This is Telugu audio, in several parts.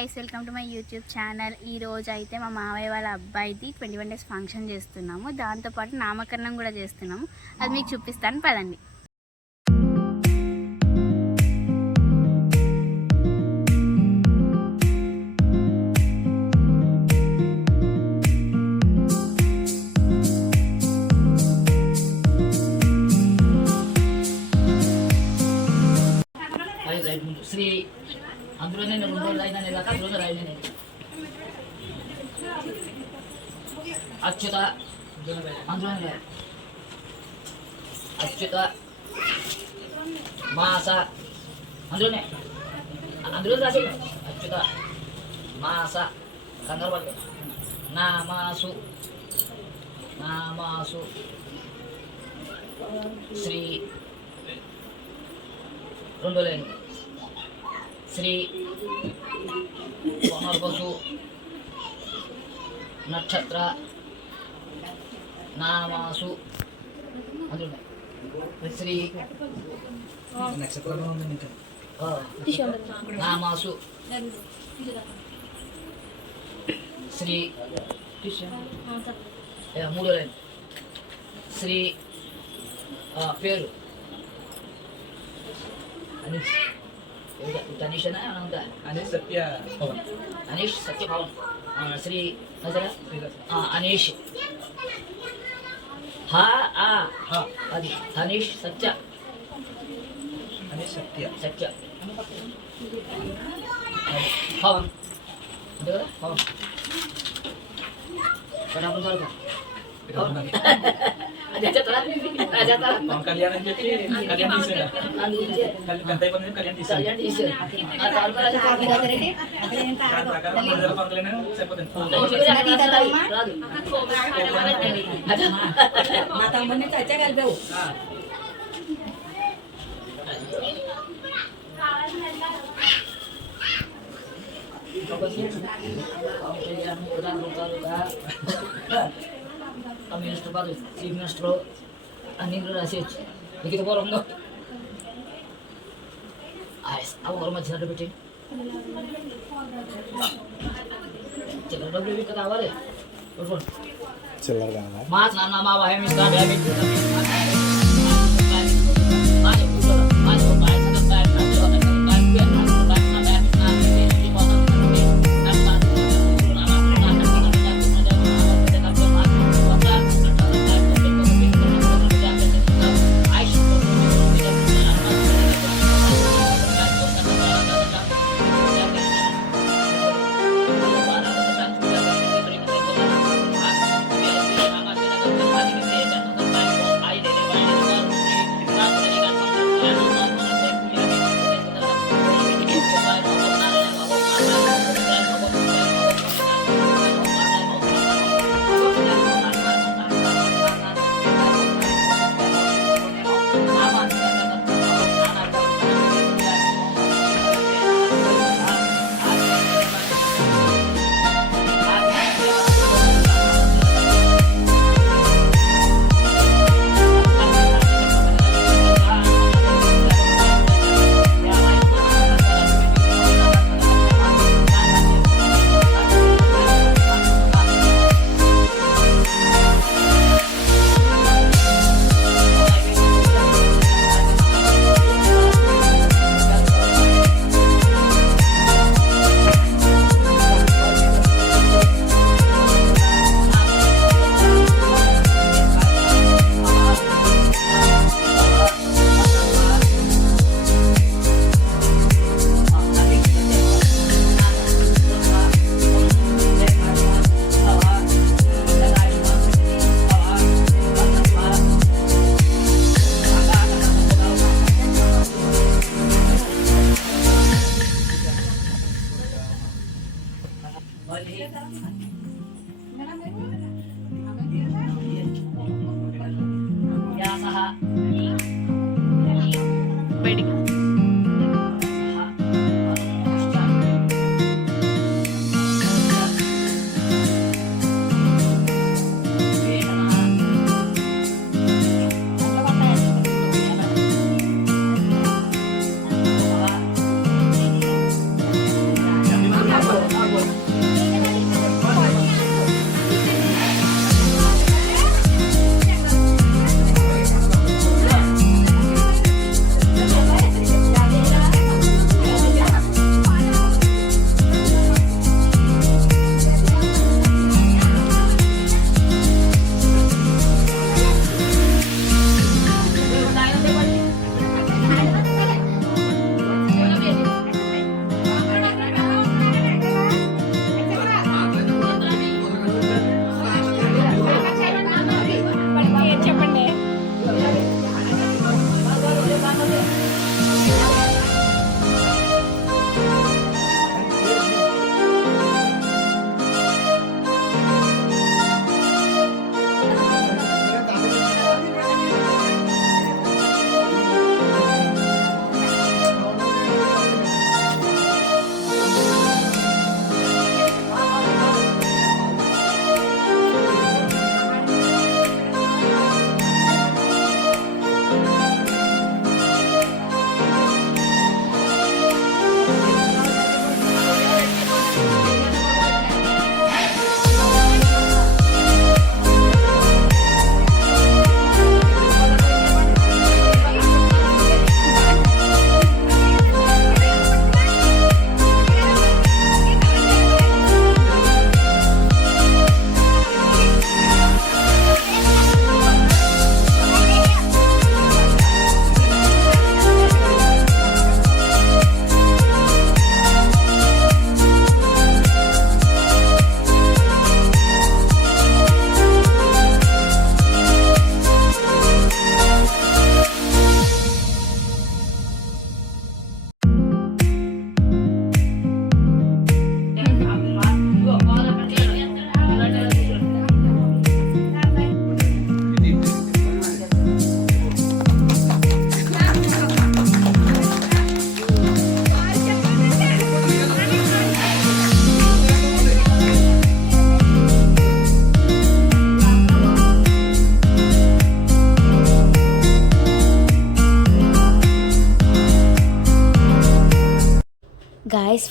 Guys, welcome to my YouTube channel. ఈ రోజు అయితే మా మావయ్య వాళ్ళ అబ్బాయిది 21 డేస్ ఫంక్షన్ చేస్తున్నాము. దాంతోపాటు నామకరణం కూడా చేస్తున్నాము. అది మీకు చూపిస్తాను, పదండి. శ్రీ అందులోనే 2 రోజులు అయినా నెల దాకా రోజులు అయినా అచ్యుత అందులోనే అచ్యుత మాస అందులోనే రాసి అచ్యుత మాస కంగారు పడుతుంది. నామాసు శ్రీ 2 రోజులు శ్రీ పునర్వసు నక్షత్ర నామాసు అందులో శ్రీ నామాసు శ్రీ 3 రోజులు శ్రీ పేరు तनिष अनिश सत्य भवन श्री अनिश अभी तनिष सत्य सत्य भवन कल्याण Minister baru, Chief Minister, aning rasis, begitu borong no. Ais, aku orang macam mana betul? Celar dulu kita awal ya, betul. Celar kan? Mas, nama apa yang misal dia betul.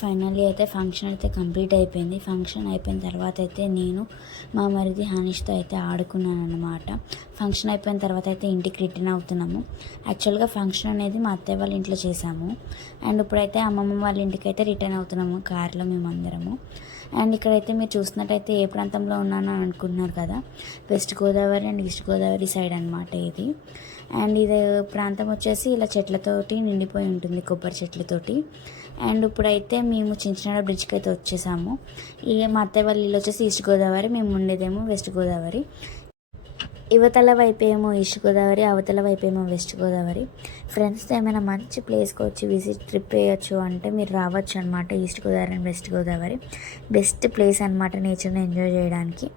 Finally అయితే ఫంక్షన్ అయితే కంప్లీట్ అయిపోయింది. ఫంక్షన్ అయిపోయిన తర్వాత అయితే నేను మా మరిది హనీష్తో అయితే ఆడుకున్నాను అనమాట. ఫంక్షన్ అయిపోయిన తర్వాత అయితే ఇంటికి రిటర్న్ అవుతున్నాము. యాక్చువల్గా ఫంక్షన్ అనేది మా అత్తయ్య వాళ్ళ ఇంట్లో చేసాము. అండ్ ఇప్పుడైతే అమ్మమ్మ వాళ్ళ ఇంటికి అయితే రిటర్న్ అవుతున్నాము కార్లో మేమందరము. అండ్ ఇక్కడైతే మీరు చూసినట్టయితే ఏ ప్రాంతంలో ఉన్నాను అని అనుకుంటున్నారు కదా, west Godavari and east Godavari side అనమాట ఇది. అండ్ ఇది ప్రాంతం వచ్చేసి ఇలా చెట్లతోటి నిండిపోయి ఉంటుంది, కొబ్బరి చెట్లతోటి. అండ్ ఇప్పుడైతే మేము చించినాడ బ్రిడ్జ్కి అయితే వచ్చేసాము. ఇక మా అత్తయ్య వాళ్ళ ఇల్లు వచ్చేసి ఈస్ట్ గోదావరి, మేము ఉండేదేమో వెస్ట్ గోదావరి. యువతల వైపు ఏమో ఈస్ట్ గోదావరి, అవతల వైపు ఏమో వెస్ట్ గోదావరి. ఫ్రెండ్స్తో ఏమైనా మంచి ప్లేస్కి వచ్చి విజిట్ ట్రిప్ వేయచ్చు అంటే మీరు రావచ్చు అనమాట. East Godavari and west Godavari best place అనమాట నేచర్ని ఎంజాయ్ చేయడానికి.